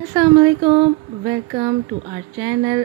Assalamualaikum. Welcome to our channel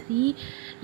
3।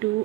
2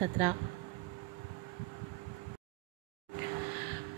17।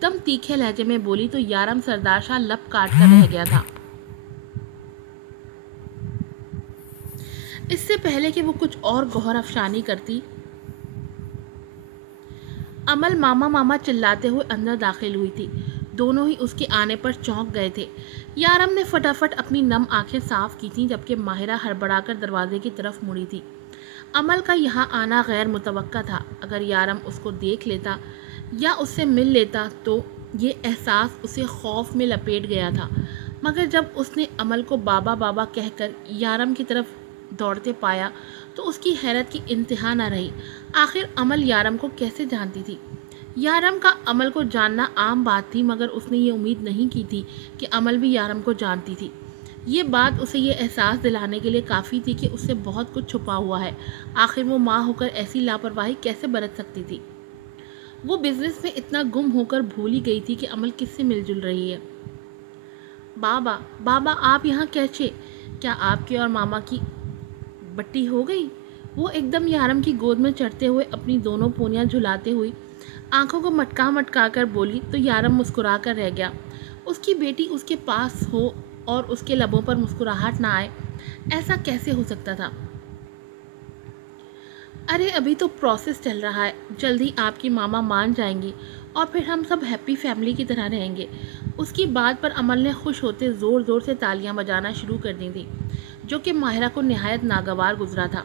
ایک دم تیکھے لہجے میں بولی تو یارم سردار شاہ لب کاٹ کر رہ گیا تھا۔ اس سے پہلے کہ وہ کچھ اور گوہر افشانی کرتی، امل ماما ماما چلاتے ہوئے اندر داخل ہوئی تھی۔ دونوں ہی اس کے آنے پر چونک گئے تھے۔ یارم نے فٹافٹ اپنی نم آنکھیں صاف کی تھیں جبکہ ماہرہ ہڑبڑا کر دروازے کی طرف مڑی تھی۔ امل کا یہاں آنا غیر متوقع تھا۔ اگر یارم اس کو دیکھ لیتا یا اس سے مل لیتا تو یہ احساس اسے خوف میں لپیٹ گیا تھا، مگر جب اس نے امل کو بابا بابا کہہ کر یارم کی طرف دوڑتے پایا تو اس کی حیرت کی انتہا نہ رہی۔ آخر امل یارم کو کیسے جانتی تھی؟ یارم کا امل کو جاننا عام بات تھی، مگر اس نے یہ امید نہیں کی تھی کہ امل بھی یارم کو جانتی تھی۔ یہ بات اسے یہ احساس دلانے کے لیے کافی تھی کہ اس سے بہت کچھ چھپا ہوا ہے۔ آخر وہ ماں ہو کر ایسی لاپرواہی کیسے برت سکتی تھی؟ وہ بزنس میں اتنا گم ہو کر بھول ہی گئی تھی کہ امل کس سے مل جل رہی ہے۔ بابا بابا آپ یہاں کیسے؟ کیا آپ کی اور ماما کی بٹی ہو گئی؟ وہ ایک دم یارم کی گود میں چڑھتے ہوئے اپنی دونوں پونیاں جھلاتے ہوئی آنکھوں کو مٹکا مٹکا کر بولی تو یارم مسکرا کر رہ گیا۔ اس کی بیٹی اس کے پاس ہو اور اس کے لبوں پر مسکراہٹ نہ آئے، ایسا کیسے ہو سکتا تھا؟ ارے ابھی تو پروسیس چل رہا ہے، جلدی آپ کی ماما مان جائیں گی اور پھر ہم سب ہیپی فیملی کی طرح رہیں گے۔ اس کی بات پر امل نے خوش ہوتے زور زور سے تالیاں بجانا شروع کر دی تھی، جو کہ ماہرہ کو نہایت ناگوار گزرا تھا،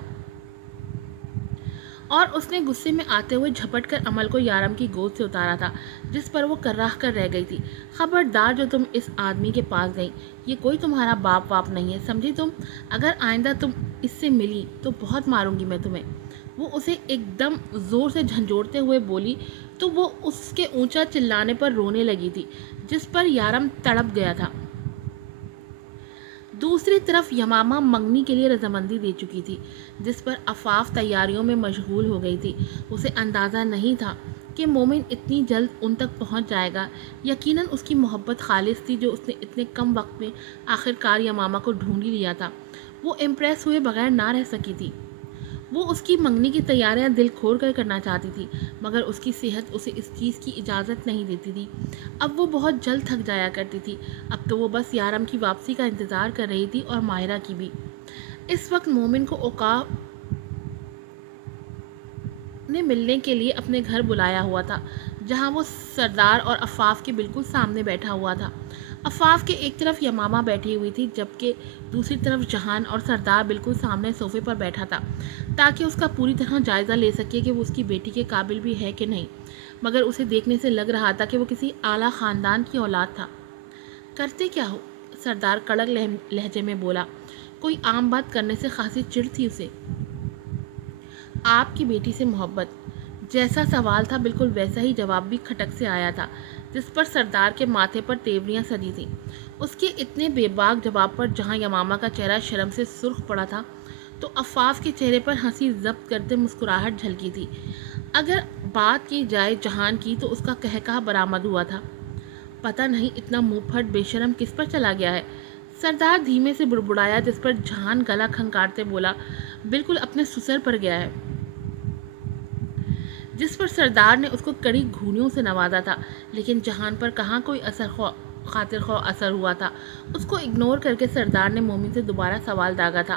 اور اس نے غصے میں آتے ہوئے جھپٹ کر امل کو یارم کی گود سے اتارا تھا، جس پر وہ کرراہ کر رہ گئی تھی۔ خبردار جو تم اس آدمی کے پاس گئی، یہ کوئی تمہارا باپ واپ نہیں ہے، سمجھی تم؟ اگر آئندہ تم اس سے ملی تو بہت ماروں گی میں تمہیں۔ وہ اسے ایک دم زور سے جھنجھوڑتے ہوئے بولی تو وہ اس کے اونچا چلانے پر رونے لگی تھی، جس پر یارم تڑپ گیا تھا۔ دوسری طرف یمامہ منگنی کے لیے رضامندی دے چکی تھی، جس پر عفاف تیاریوں میں مشغول ہو گئی تھی۔ اسے اندازہ نہیں تھا کہ مومن اتنی جلد ان تک پہنچ جائے گا۔ یقیناً اس کی محبت خالص تھی جو اس نے اتنے کم وقت میں آخرکار یمامہ کو ڈھونڈ ہی لیا تھا۔ وہ امپریس ہوئے بغیر نہ رہ سکی تھی۔ وہ اس کی منگنی کی تیاریاں دل کھول کر کرنا چاہتی تھی، مگر اس کی صحت اسے اس چیز کی اجازت نہیں دیتی تھی۔ اب وہ بہت جلد تھک جایا کرتی تھی۔ اب تو وہ بس یارم کی واپسی کا انتظار کر رہی تھی اور ماہرہ کی بھی۔ اس وقت مومن کو اوقاف نے ملنے کے لیے اپنے گھر بلایا ہوا تھا، جہاں وہ سردار اور عفاف کے بالکل سامنے بیٹھا ہوا تھا۔ عفاف کے ایک طرف یمامہ بیٹھی ہوئی تھی، جبکہ دوسری طرف جہان اور سردار بالکل سامنے صوفے پر بیٹھا تھا، تاکہ اس کا پوری طرح جائزہ لے سکے کہ وہ اس کی بیٹی کے قابل بھی ہے کہ نہیں، مگر اسے دیکھنے سے لگ رہا تھا کہ وہ کسی اعلیٰ خاندان کی اولاد تھا۔ کرتے کیا ہو؟ سردار کڑک لہجے میں بولا۔ کوئی عام بات کرنے سے خاصی چڑ تھی اسے۔ آپ کی بیٹی سے محبت؟ جیسا سوال تھا بالکل ویسا ہی جواب بھی کھٹک سے آیا تھا، جس پر سردار کے ماتھے پر تیوریاں سجی تھیں۔ اس کے اتنے بے باک جواب پر جہاں یمامہ کا چہرہ شرم سے سرخ پڑا تھا، تو عفاف کے چہرے پر ہنسی ضبط کرتے مسکراہٹ جھلکی تھی۔ اگر بات کی جائے جہان کی تو اس کا قہقہہ برآمد ہوا تھا۔ پتہ نہیں اتنا منہ پھٹ بے شرم کس پر چلا گیا ہے؟ سردار دھیمے سے بڑبڑایا، جس پر جہان گلا کھنکارتے بولا، بالکل اپنے سسر پر گیا ہے۔ جس پر سردار نے اس کو کڑی گھونیوں سے نوازا تھا، لیکن جہان پر کہاں کوئی خاطر خواہ اثر ہوا تھا۔ اس کو اگنور کر کے سردار نے مومن سے دوبارہ سوال داغا تھا۔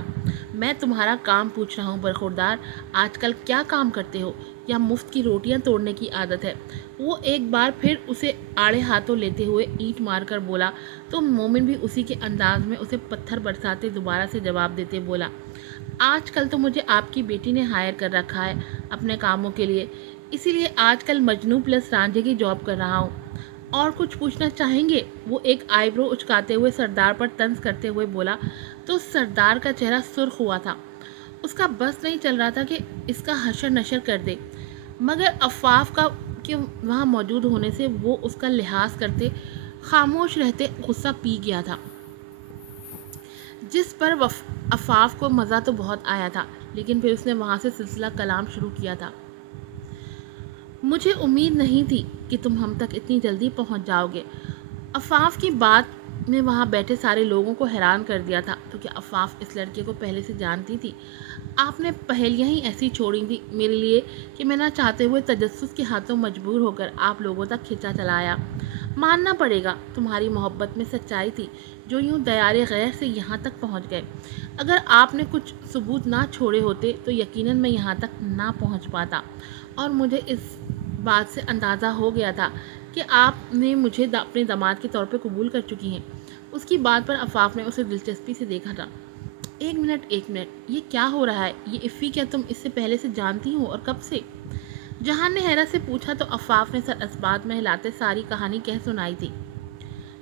میں تمہارا کام پوچھ رہا ہوں برخوردار، آج کل کیا کام کرتے ہو، یا مفت کی روٹیاں توڑنے کی عادت ہے؟ وہ ایک بار پھر اسے آڑے ہاتھوں لیتے ہوئے اینٹ مار کر بولا تو مومن بھی اسی کے انداز میں اسے پتھر برساتے دوبارہ سے جواب دیتے بولا، آج کل تو مجھے آپ کی بیٹی نے ہائر کر رکھا ہے اپنے کاموں کے لیے، اسی لیے آج کل مجنوں پلس رانجھے کی جاب کر رہا ہوں۔ اور کچھ پوچھنا چاہیں گے؟ وہ ایک آئی برو اچکاتے ہوئے سردار پر طنز کرتے ہوئے بولا تو سردار کا چہرہ سرخ ہوا تھا۔ اس کا بس نہیں چل رہا تھا کہ اس کا حشر نشر کر دے، مگر عفاف کا کہ وہاں موجود ہونے سے وہ اس کا لحاظ کرتے خاموش رہتے غصہ پی گیا تھا، جس پر عفاف کو مزہ تو بہت آیا تھا، لیکن پھر اس نے وہاں سے سلسلہ کلام شروع کیا تھا۔ مجھے امید نہیں تھی کہ تم ہم تک اتنی جلدی پہنچ جاؤ گے۔ عفاف کی بات میں وہاں بیٹھے سارے لوگوں کو حیران کر دیا تھا، کیونکہ عفاف اس لڑکے کو پہلے سے جانتی تھی۔ آپ نے پہلیاں ہی ایسی چھوڑی تھی میرے لیے کہ میں نہ چاہتے ہوئے تجسس کے ہاتھوں مجبور ہو کر آپ لوگوں تک کھینچا چلایا۔ ماننا پڑے گا تمہاری محبت میں سچائی تھی جو یوں دیار غیر سے یہاں تک پہنچ گئے۔ اگر آپ نے کچھ ثبوت نہ چھوڑے ہوتے تو یقیناً میں یہاں تک نہ پہنچ پاتا، اور مجھے اس بات سے اندازہ ہو گیا تھا کہ آپ نے مجھے اپنے داماد کے طور پہ قبول کر چکی ہیں۔ اس کی بات پر عفاف نے اسے دلچسپی سے دیکھا تھا۔ ایک منٹ، یہ کیا ہو رہا ہے؟ یہ افی کیا تم اس سے پہلے سے جانتی ہو، اور کب سے؟ جہان نے حیرت سے پوچھا تو عفاف نے سر اسبات میں ہلاتے ساری کہانی کہہ سنائی تھی۔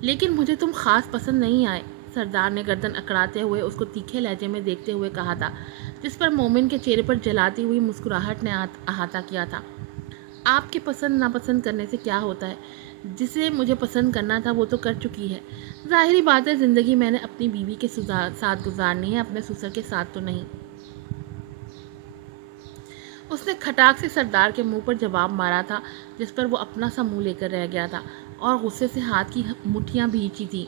لیکن مجھے تم خاص پسند نہیں آئے، سردار نے گردن اکڑاتے ہوئے اس کو تیکھے لہجے میں دیکھتے ہوئے کہا تھا، جس پر مومن کے چہرے پر جلاتی ہوئی مسکراہٹ نے احاطہ کیا تھا۔ آپ کے پسند ناپسند کرنے سے کیا ہوتا ہے؟ جسے مجھے پسند کرنا تھا وہ تو کر چکی ہے۔ ظاہری بات ہے زندگی میں نے اپنی بیوی کے ساتھ گزارنی ہے، اپنے سسر کے ساتھ تو نہیں۔ اس نے کھٹاک سے سردار کے منہ پر جواب مارا تھا، جس پر وہ اپنا سا منہ لے کر رہ گیا تھا اور غصے سے ہاتھ کی مٹھیاں بھینچی تھی،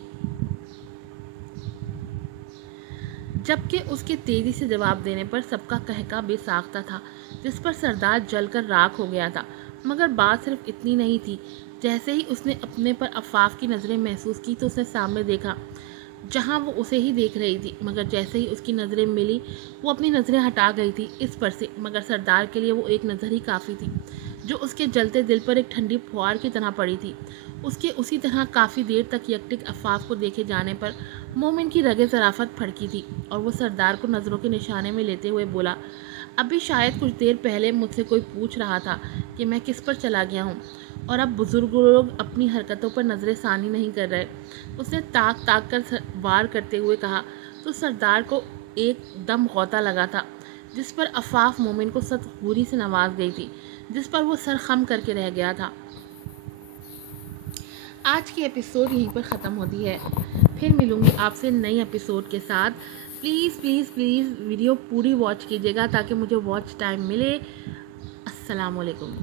جبکہ اس کے تیزی سے جواب دینے پر سب کا قہقہ بے ساختہ تھا، جس پر سردار جل کر راکھ ہو گیا تھا۔ مگر بات صرف اتنی نہیں تھی۔ جیسے ہی اس نے اپنے پر عفاف کی نظریں محسوس کی تو اس نے سامنے دیکھا جہاں وہ اسے ہی دیکھ رہی تھی، مگر جیسے ہی اس کی نظریں ملی وہ اپنی نظریں ہٹا گئی تھی اس پر سے، مگر سردار کے لیے وہ ایک نظر ہی کافی تھی جو اس کے جلتے دل پر ایک ٹھنڈی پھوار کی طرح پڑی تھی۔ اس کے اسی طرح کافی دیر تک یکٹک عفاف کو دیکھے جانے پر مومن کی رگیں ظرافت پھڑکی تھی اور وہ سردار کو نظروں کے نشانے میں لیتے ہوئے بولا، ابھی شاید کچھ دیر پہلے مجھ سے کوئی پوچھ رہا تھا کہ میں کس پر چلا گیا ہوں، اور اب بزرگ لوگ اپنی حرکتوں پر نظر ثانی نہیں کر رہے۔ اس نے تاک تاک کر وار کرتے ہوئے کہا تو سردار کو ایک دم غوطہ لگا تھا، جس پر عفاف مومن کو سخت غوری سے نواز گئی تھی، جس پر وہ سر خم کر کے رہ گیا تھا۔ آج کی ایپیسوڈ یہیں پر ختم ہوتی ہے، پھر ملوں گی آپ سے نئی ایپیسوڈ کے ساتھ۔ پلیز پلیز پلیز ویڈیو پوری واچ کیجیے گا تاکہ مجھے واچ ٹائم ملے۔ السلام علیکم۔